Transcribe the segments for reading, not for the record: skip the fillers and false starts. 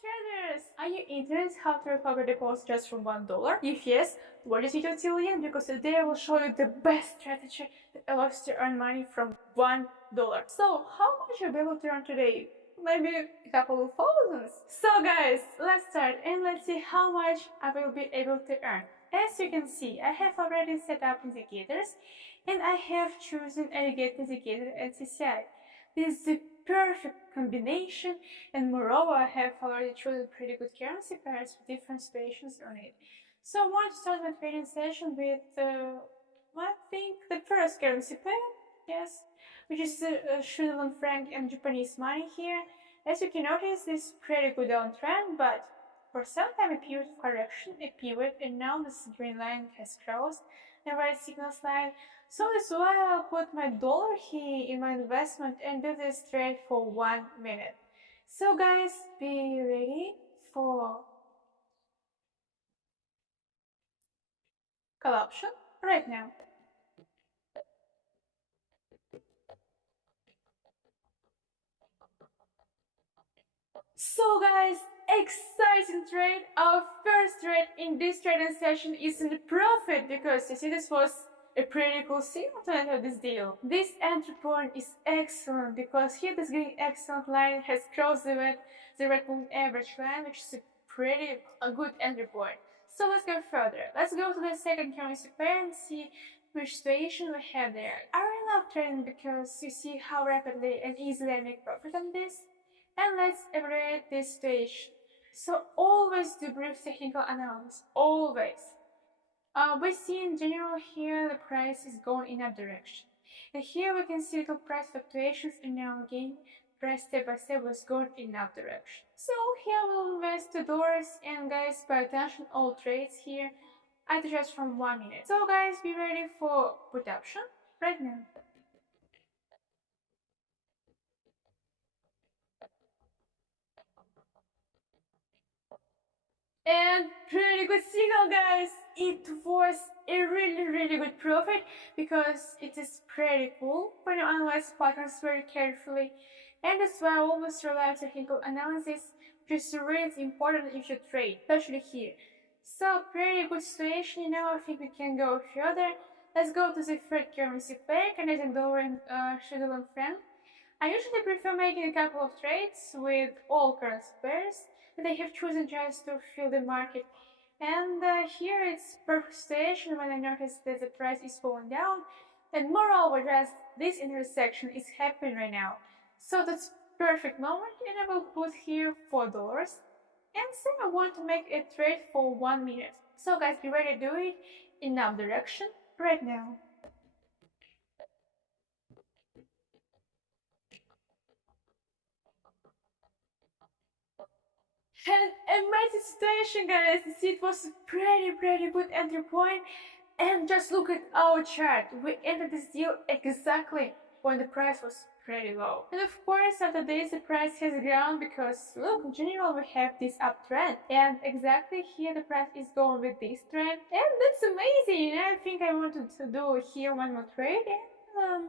traders! Are you interested how to recover deposit just from $1? If yes, watch this video till the end because today I will show you the best strategy that allows you to earn money from $1. So how much you'll be able to earn today? Maybe a couple of thousands. So guys, let's start and let's see how much I will be able to earn. As you can see, I have already set up indicators and I have chosen Alligator indicator and CCI. This is the perfect combination, and moreover I have already chosen pretty good currency pairs with different situations on it. So I want to start my trading session with I think the first currency pair, yes, which is Sri Lankan franc and Japanese money here. As you can notice, this is pretty good downtrend, but for some time a period of correction, a pivot, and now this green line has crossed the red signals line. So that's why I'll put my dollar here in my investment and do this trade for 1 minute. So guys, be ready for call option right now. So guys, exciting trade. Our first trade in this trading session is in profit because you see this was a pretty cool signal to enter this deal. This entry point is excellent because here this green excellent line has crossed the red moving average line, which is a good entry point. So let's go further. Let's go to the second currency pair and see which situation we have there. I really love trading because you see how rapidly and easily I make profit on this. And let's evaluate this situation. So always do brief technical analysis, always. We see in general here the price is going in that direction. And here we can see little price fluctuations, and now again price step by step was going in that direction. So here we'll invest $2, and guys, pay attention, all trades here I just from 1 minute. So guys, be ready for put option right now. And pretty good signal, guys. It was a really good profit because it is pretty cool when you analyze patterns very carefully, and that's why I always rely on technical analysis, which is really important if you trade, especially here. So pretty good situation, you know. I think we can go further. Let's go to the third currency pair, Canadian dollar and Sri Lankan franc. I usually prefer making a couple of trades with all currency pairs, but I have chosen just to feel the market. And here it's perfect situation when I notice that the price is falling down, and moreover just this intersection is happening right now. So that's perfect moment, and I will put here $4 and say I want to make a trade for 1 minute. So guys, be ready to do it in that direction right now. And amazing situation, guys. See, it was a pretty good entry point. And just look at our chart. We entered this deal exactly when the price was pretty low. And of course, after this, the price has ground because look, in general, we have this uptrend. And exactly here, the price is going with this trend. And that's amazing. I think I wanted to do here one more trade. And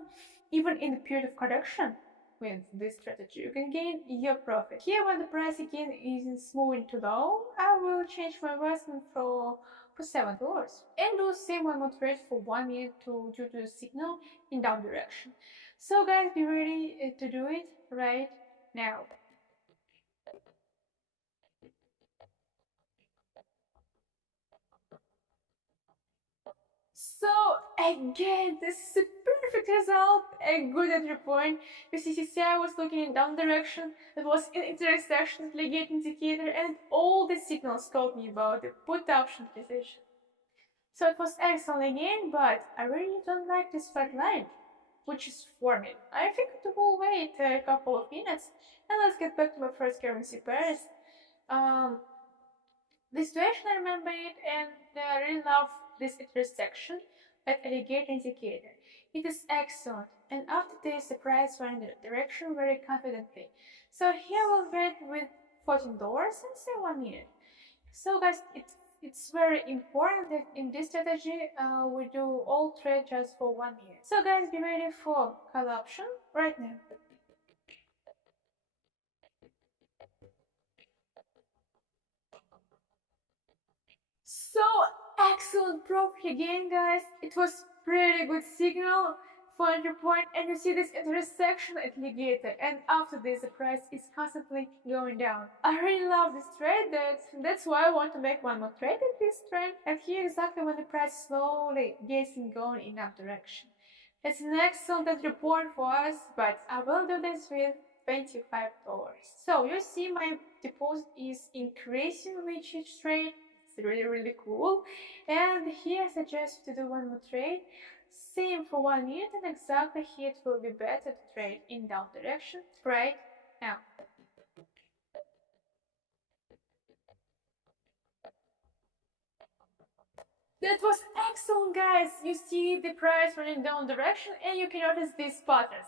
even in the period of correction, with this strategy, you can gain your profit. Here, when the price again is moving too low, I will change my investment for $7 and do same one more trade for 1 minute due to the signal in down direction. So guys, be ready to do it right now. So again, this is a perfect result, a good entry point. The CCI was looking in down direction, it was in intersection with Alligator indicator, and all the signals told me about the put option position. So it was excellent again, but I really don't like this flat line, which is forming. I think it will wait a couple of minutes, and let's get back to my first currency pairs. The situation, I remember it, and I really love this intersection at Alligator indicator. It is excellent, and after this the price went in the direction very confidently. So here we'll wait with $14 and say 1 minute. So guys, it's very important that in this strategy we do all trade just for 1 minute. So guys, be ready for call option right now. excellent profit again, guys. It was pretty good signal for entry point, and you see this intersection at Ligator, and after this the price is constantly going down. I really love this trade. That's why I want to make one more trade in this trend, and here exactly when the price slowly gets going in that direction. It's an excellent entry point for us, but I will do this with $25. So you see my deposit is increasing with each trade. It's really cool. And here I suggest you to do one more trade. Same for 1 minute, and exactly here it will be better to trade in down direction right now. That was excellent, guys. You see the price running down direction, and you can notice these patterns.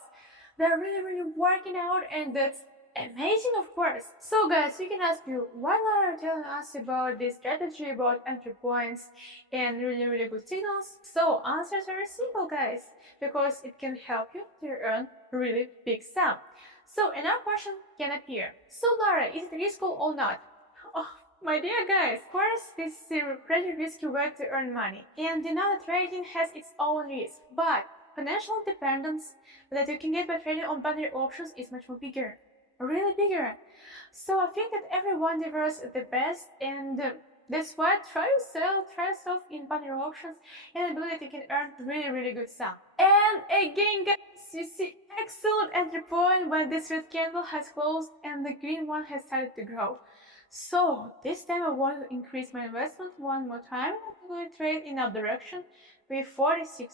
They're really working out, and that's amazing, of course. So guys, we can ask you, why are you telling us about this strategy, about entry points and really good signals? So answer is very simple, guys, because it can help you to earn really big sum. So another question can appear. So Lara, is it risky or not? Oh, my dear guys, of course, this is a pretty risky way to earn money, and trading has its own risk, but financial dependence that you can get by trading on binary options is much more bigger, really bigger. So I think that everyone deserves the best, and that's why try yourself in binary options, and I believe that you can earn really good sum. And again, guys, you see excellent entry point when this red candle has closed and the green one has started to grow. So this time I want to increase my investment one more time. I'm going to trade in that direction with $46.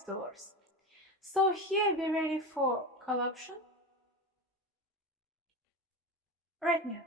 So here be ready for call option right now.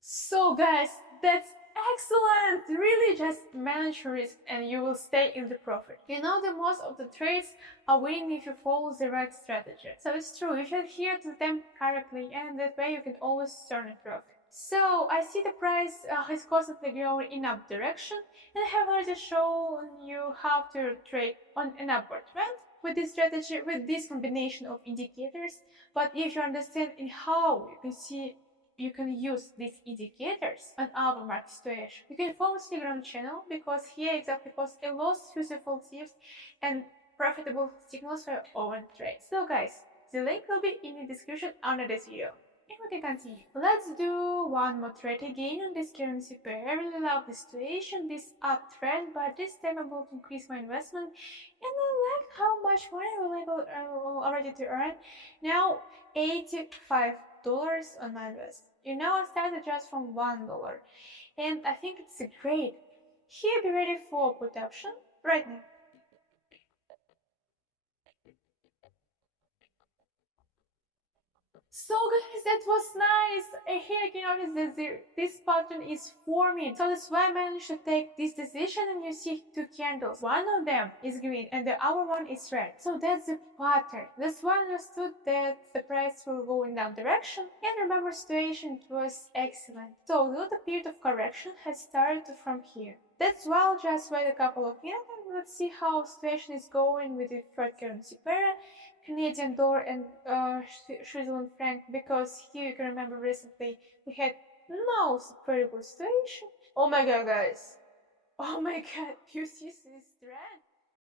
So guys, that's excellent! Really just manage risk and you will stay in the profit. You know that most of the trades are winning if you follow the right strategy. So it's true, you should adhere to them correctly, and that way you can always turn a profit. So I see the price is constantly growing in up direction, and I have already shown you how to trade on an upward trend with this strategy, with this combination of indicators. But if you understand in how you can use these indicators on our market situation, you can follow Telegram channel, because here exactly post a lot of useful tips and profitable signals for your own trades. So guys, the link will be in the description under this video. And we can continue. Let's do one more trade again on this currency pair. I really love this situation, this uptrend, but this time I'm going to increase my investment, and I like how much money I'm able already to earn. Now $85 on my investment. I started just from $1, and I think it's great. Here, be ready for put option right now. So guys, that was nice. And here you can notice that this pattern is forming. So that's why I managed to take this decision, and you see two candles. One of them is green and the other one is red. So that's the pattern. That's why I understood that the price will go in that direction. And remember, situation was excellent. So the little period of correction has started from here. That's why I'll just wait a couple of minutes and let's see how situation is going with the third currency pair, Canadian dollar and Switzerland franc, because here you can remember recently we had most very good situation. Oh my god, guys. Oh my god, you see this trend?